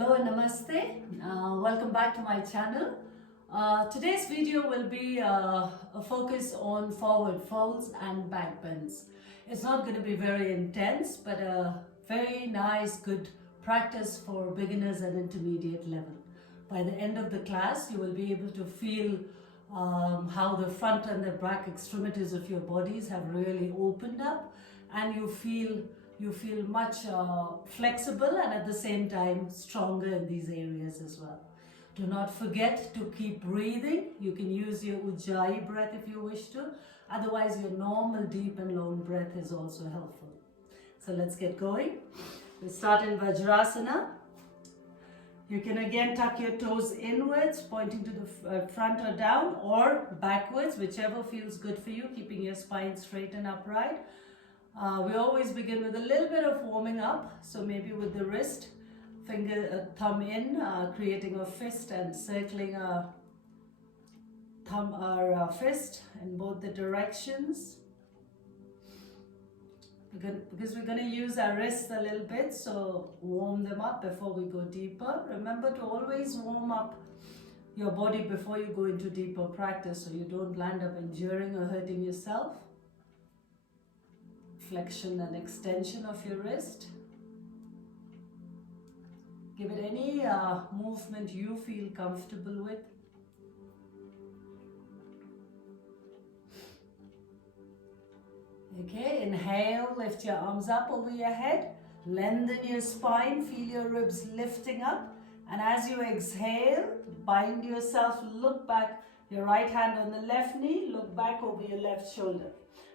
Hello and namaste. Welcome back to my channel. Today's video will be a focus on forward folds and back bends. It's not going to be very intense, but a very nice, good practice for beginners and intermediate level. By the end of the class, you will be able to feel how the front and the back extremities of your bodies have really opened up, and you feel much flexible and at the same time stronger in these areas as well. Do not forget to keep breathing. You can use your Ujjayi breath if you wish to. Otherwise, your normal deep and long breath is also helpful. So let's get going. We start in Vajrasana. You can again tuck your toes inwards, pointing to the front or down, or backwards, whichever feels good for you, keeping your spine straight and upright. We always begin with a little bit of warming up, so maybe with the wrist, thumb in, creating a fist and circling our fist in both the directions. Because we're going to use our wrists a little bit, so warm them up before we go deeper. Remember to always warm up your body before you go into deeper practice, so you don't land up injuring or hurting yourself. Flexion and extension of your wrist. Give it any movement you feel comfortable with. Okay, inhale, lift your arms up over your head. Lengthen your spine, feel your ribs lifting up. And as you exhale, bind yourself, look back, your right hand on the left knee, look back over your left shoulder.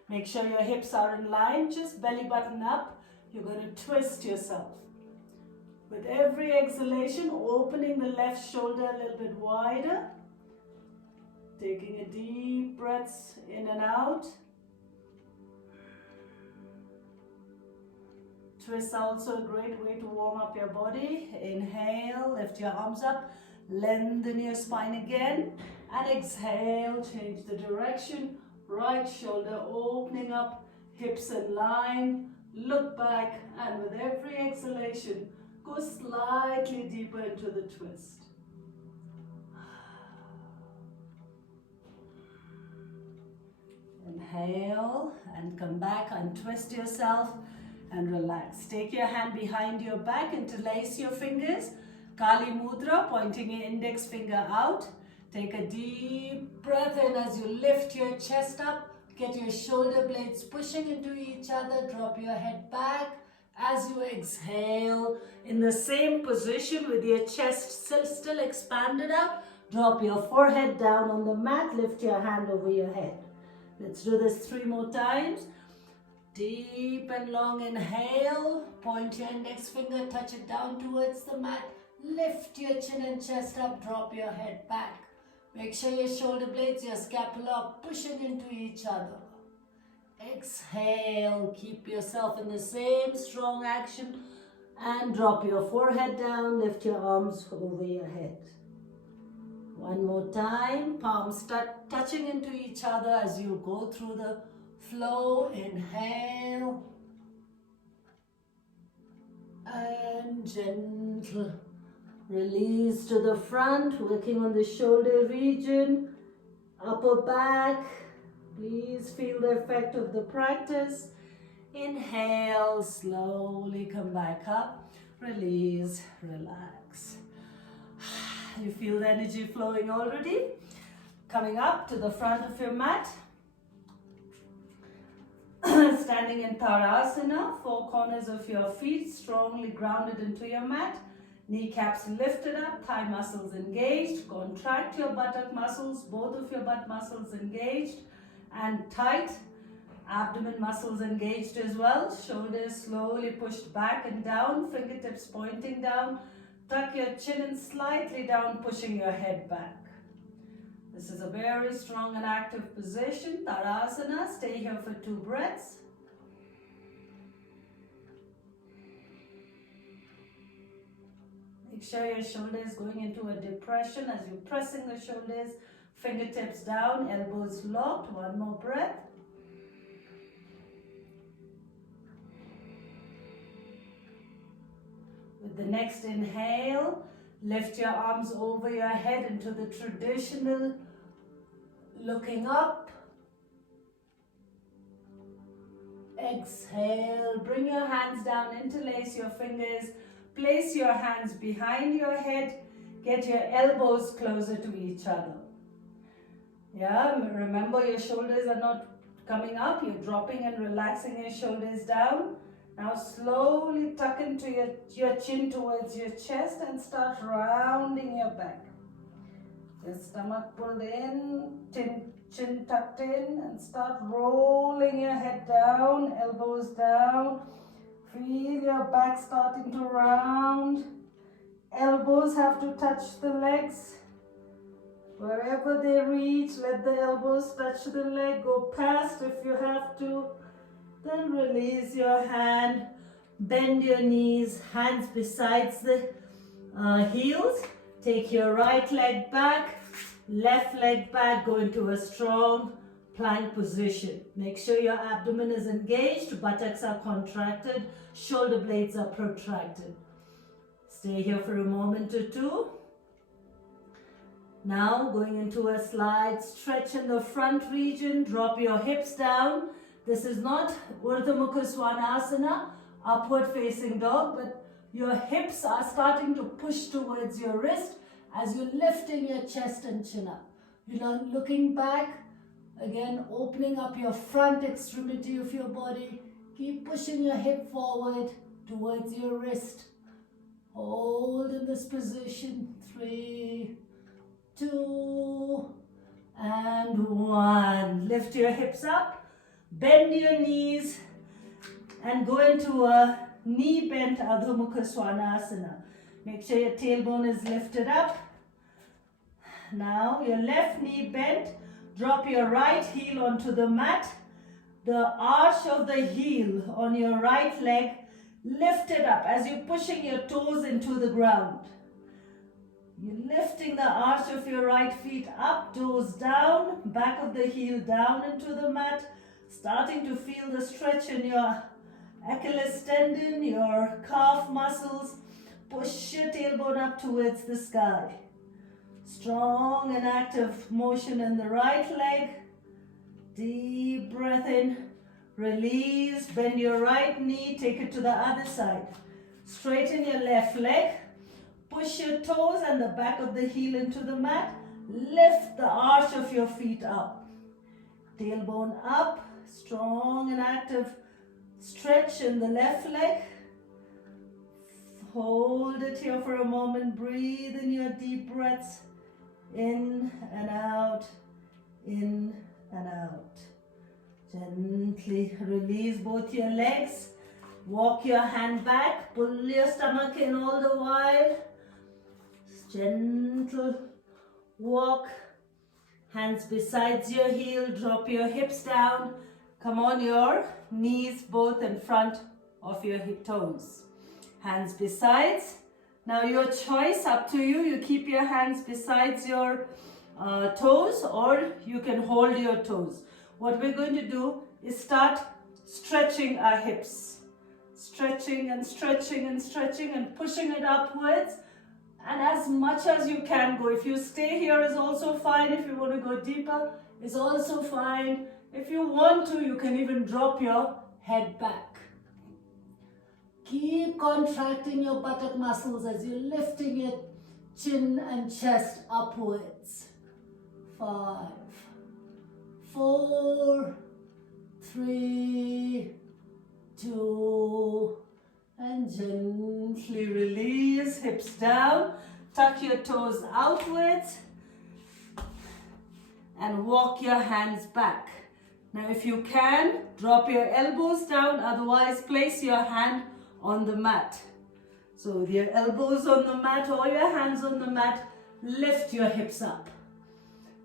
Make sure your hips are in line, just belly button up. You're going to twist yourself. With every exhalation, opening the left shoulder a little bit wider. Taking a deep breath in and out. Twists are also a great way to warm up your body. Inhale, lift your arms up. Lengthen your spine again. And exhale, change the direction. Right shoulder opening up, hips in line, look back, and with every exhalation, go slightly deeper into the twist. Inhale and come back, untwist yourself and relax. Take your hand behind your back, interlace your fingers, Kali Mudra, pointing your index finger out. Take a deep breath in as you lift your chest up. Get your shoulder blades pushing into each other. Drop your head back. As you exhale, in the same position with your chest still expanded up, drop your forehead down on the mat. Lift your hand over your head. Let's do this 3 more times. Deep and long inhale. Point your index finger, touch it down towards the mat. Lift your chin and chest up. Drop your head back. Make sure your shoulder blades, your scapula are pushing into each other. Exhale, keep yourself in the same strong action and drop your forehead down, lift your arms over your head. One more time, palms touching into each other as you go through the flow. Inhale and gentle release to the front, working on the shoulder region, upper back. Please feel the effect of the practice. Inhale, slowly come back up. Release, relax. You feel the energy flowing already? Coming up to the front of your mat. Standing in Tadasana, 4 corners of your feet strongly grounded into your mat. Kneecaps lifted up, thigh muscles engaged. Contract your buttock muscles, both of your butt muscles engaged and tight. Abdomen muscles engaged as well. Shoulders slowly pushed back and down, fingertips pointing down. Tuck your chin in slightly down, pushing your head back. This is a very strong and active position. Tadasana, stay here for 2 breaths. Make sure your shoulder is going into a depression as you're pressing the shoulders, fingertips down, elbows locked. 1 more breath. With With the next inhale, lift your arms over your head into the traditional looking up. Exhale, bring your hands down, interlace your fingers, place your hands behind your head, get your elbows closer to each other. Yeah, remember your shoulders are not coming up, you're dropping and relaxing your shoulders down. Now slowly tuck into your chin towards your chest and start rounding your back. Your stomach pulled in, chin tucked in, and start rolling your head down, elbows down. Feel your back starting to round. Elbows have to touch the legs. Wherever they reach, let the elbows touch the leg. Go past if you have to. Then release your hand. Bend your knees, hands besides the heels. Take your right leg back, left leg back. Go into a strong plank position. Make sure your abdomen is engaged, buttocks are contracted, shoulder blades are protracted. Stay here for a moment or two. Now going into a slight stretch in the front region, drop your hips down. This is not Urdhva Mukha Svanasana, upward facing dog, but your hips are starting to push towards your wrist as you're lifting your chest and chin up. You're not looking back. Again, opening up your front extremity of your body. Keep pushing your hip forward towards your wrist. Hold in this position. 3, 2, and 1. Lift your hips up, bend your knees, and go into a knee bent Urdhva Mukha Svanasana. Make sure your tailbone is lifted up. Now your left knee bent, drop your right heel onto the mat. The arch of the heel on your right leg lifted up as you're pushing your toes into the ground. You're lifting the arch of your right feet up, toes down, back of the heel down into the mat, starting to feel the stretch in your Achilles tendon, your calf muscles. Push your tailbone up towards the sky. Strong and active motion in the right leg. Deep breath in, release, bend your right knee, take it to the other side. Straighten your left leg. Push your toes and the back of the heel into the mat. Lift the arch of your feet up. Tailbone up, strong and active stretch in the left leg. Hold it here for a moment. Breathe in your deep breaths. In and out, in and out. Gently release both your legs. Walk your hand back. Pull your stomach in all the while. Gentle walk. Hands besides your heel. Drop your hips down. Come on your knees both in front of your toes. Hands besides. Now your choice, up to you. You keep your hands besides your toes, or you can hold your toes. What we're going to do is start stretching our hips. Stretching and stretching and stretching and pushing it upwards. And as much as you can go. If you stay here is also fine. If you want to go deeper, is also fine. If you want to, you can even drop your head back. Keep contracting your buttock muscles as you're lifting your chin and chest upwards. 5, 4, 3, 2, and gently release, hips down, tuck your toes outwards, and walk your hands back. Now if you can, drop your elbows down, otherwise place your hand on the mat. So with your elbows on the mat or your hands on the mat, lift your hips up.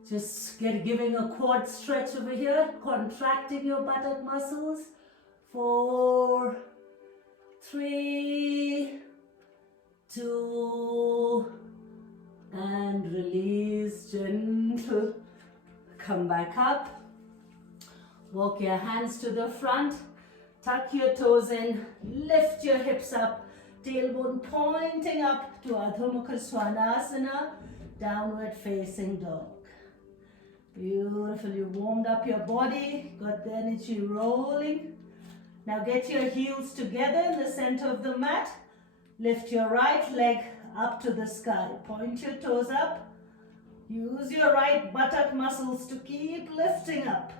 Just giving a quad stretch over here, contracting your buttock muscles. 4, 3, 2, and release, gentle. Come back up. Walk your hands to the front. Tuck your toes in, lift your hips up, tailbone pointing up to Adho Mukha Svanasana, downward facing dog. Beautiful, you warmed up your body, got the energy rolling. Now get your heels together in the center of the mat. Lift your right leg up to the sky. Point your toes up. Use your right buttock muscles to keep lifting up.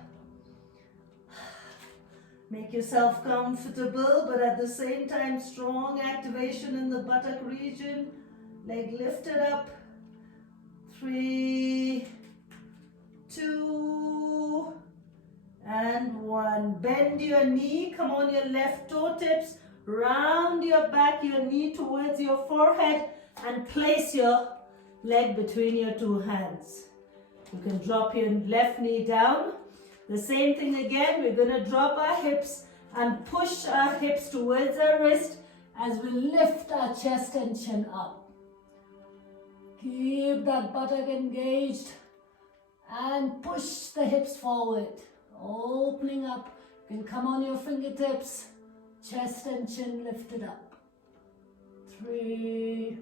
Make yourself comfortable, but at the same time, strong activation in the buttock region. Leg lifted up. 3, 2, and 1. Bend your knee. Come on your left toe tips. Round your back, your knee towards your forehead, and place your leg between your two hands. You can drop your left knee down. The same thing again, we're going to drop our hips and push our hips towards our wrist as we lift our chest and chin up. Keep that buttock engaged and push the hips forward. Opening up, you can come on your fingertips, chest and chin lifted up. 3,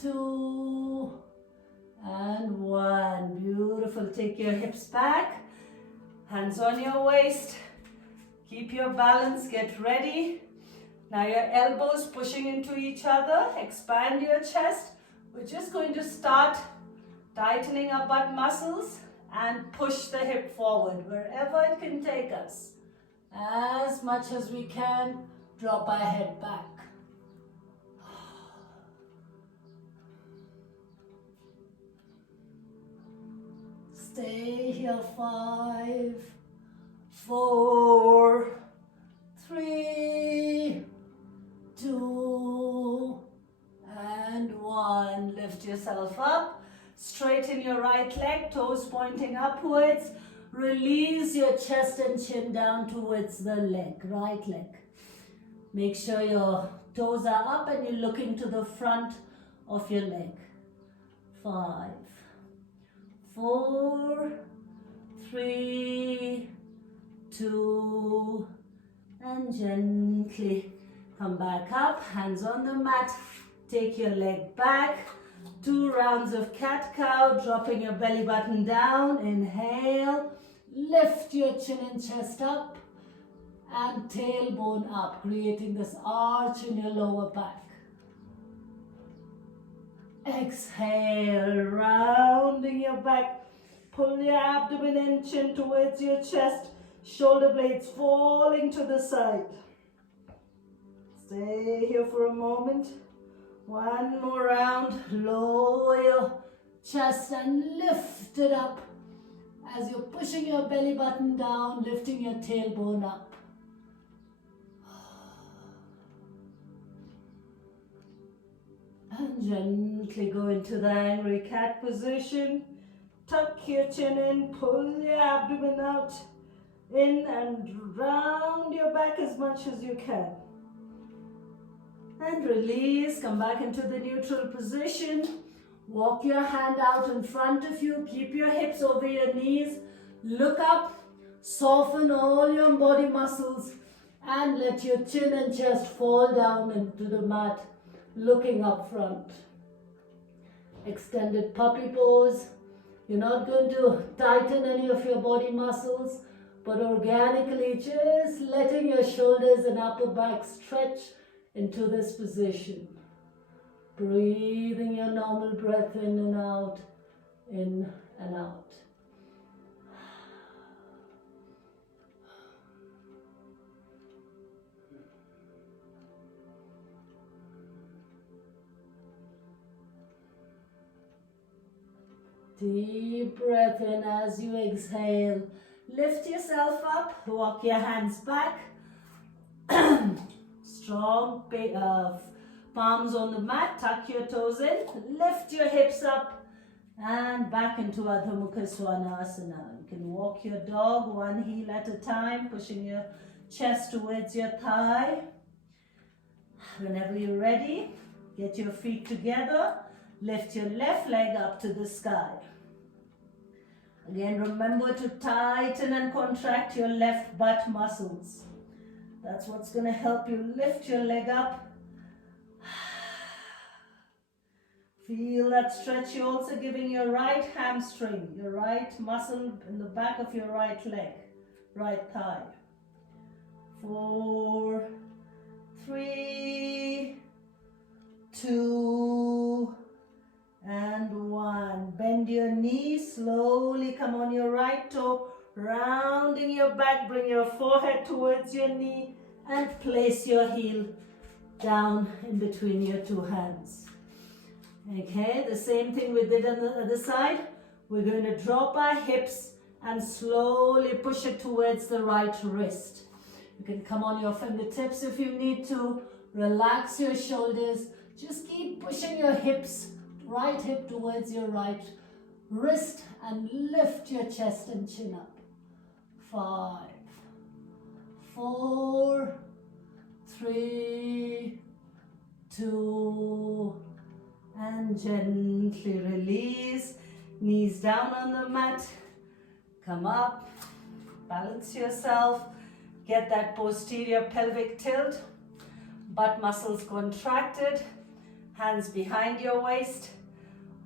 2, and 1. Beautiful. Take your hips back, hands on your waist. Keep your balance, get ready. Now your elbows pushing into each other, expand your chest. We're just going to start tightening our butt muscles and push the hip forward wherever it can take us. As much as we can, drop our head back. Stay here. 5, 4, 3, 2, and 1. Lift yourself up. Straighten your right leg, toes pointing upwards. Release your chest and chin down towards the leg, right leg. Make sure your toes are up and you're looking to the front of your leg. 5, 4, 3, 2, and gently come back up. Hands on the mat. Take your leg back. 2 rounds of cat-cow, dropping your belly button down. Inhale. Lift your chin and chest up and tailbone up, creating this arch in your lower back. Exhale, rounding your back. Pull your abdomen and chin towards your chest. Shoulder blades falling to the side. Stay here for a moment. 1 more round. Lower your chest and lift it up as you're pushing your belly button down, lifting your tailbone up. And gently go into the angry cat position. Tuck your chin in, pull your abdomen out, in and round your back as much as you can. And release, come back into the neutral position. Walk your hand out in front of you, keep your hips over your knees, look up, soften all your body muscles and let your chin and chest fall down into the mat, looking up front. Extended puppy pose. You're not going to tighten any of your body muscles, but organically just letting your shoulders and upper back stretch into this position. Breathing your normal breath in and out, in and out. Deep breath in as you exhale. Lift yourself up, walk your hands back. Strong palms on the mat, tuck your toes in, lift your hips up and back into Adho Mukha Svanasana. You can walk your dog 1 heel at a time, pushing your chest towards your thigh. Whenever you're ready, get your feet together, lift your left leg up to the sky. Again, remember to tighten and contract your left butt muscles. That's what's going to help you lift your leg up Feel that stretch. You're also giving your right hamstring, your right muscle in the back of your right leg, right thigh. 4, 3, 2, and 1. Bend your knees, slowly come on your right toe, rounding your back, bring your forehead towards your knee and place your heel down in between your two hands. Okay, the same thing we did on the other side. We're going to drop our hips and slowly push it towards the right wrist. You can come on your fingertips if you need to. Relax your shoulders. Just keep pushing your hips, right hip towards your right wrist, and lift your chest and chin up. 5, 4, 3, 2, and gently release. Knees down on the mat. Come up, balance yourself. Get that posterior pelvic tilt. Butt muscles contracted. Hands behind your waist.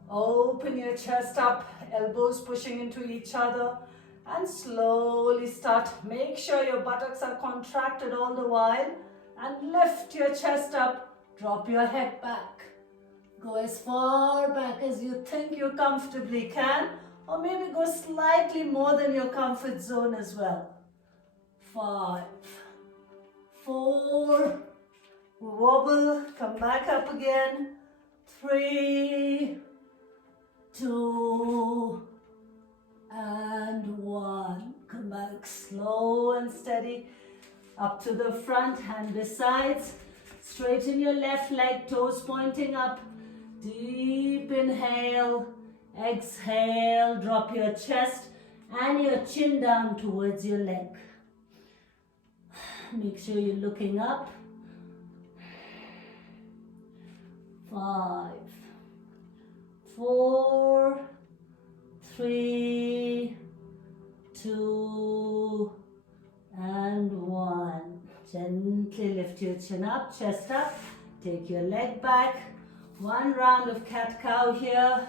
Open your chest up, elbows pushing into each other. And slowly start. Make sure your buttocks are contracted all the while. And lift your chest up. Drop your head back. Go as far back as you think you comfortably can. Or maybe go slightly more than your comfort zone as well. 5, 4, wobble, come back up again. 3, 2, and 1. Come back slow and steady. Up to the front, hand to sides. Straighten your left leg, toes pointing up. Deep inhale. Exhale. Drop your chest and your chin down towards your leg. Make sure you're looking up. 5, 4, 3, 2, and 1. Gently lift your chin up, chest up. Take your leg back. 1 round of cat-cow here.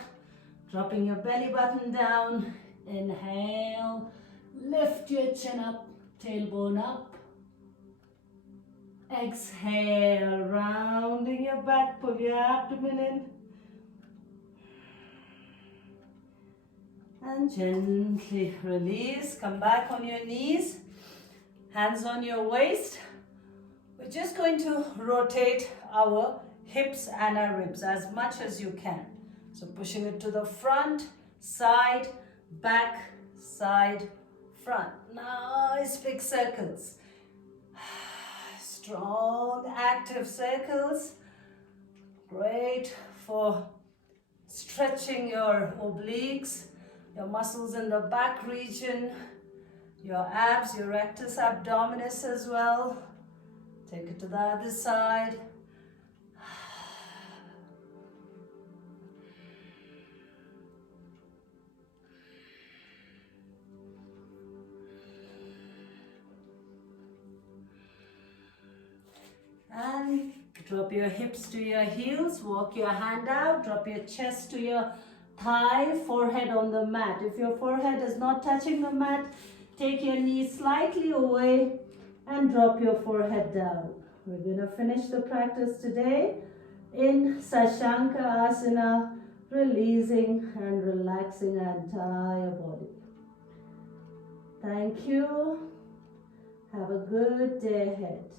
Dropping your belly button down. Inhale. Lift your chin up, tailbone up. Exhale, rounding your back, pull your abdomen in. And gently release, come back on your knees, hands on your waist. We're just going to rotate our hips and our ribs as much as you can. So pushing it to the front, side, back, side, front. Nice big circles. Strong active circles. Great for stretching your obliques, your muscles in the back region, your abs, your rectus abdominis as well. Take it to the other side. And drop your hips to your heels, walk your hand out, drop your chest to your thigh, forehead on the mat. If your forehead is not touching the mat, take your knees slightly away and drop your forehead down. We're going to finish the practice today in Sashanka Asana, releasing and relaxing our entire body. Thank you. Have a good day ahead.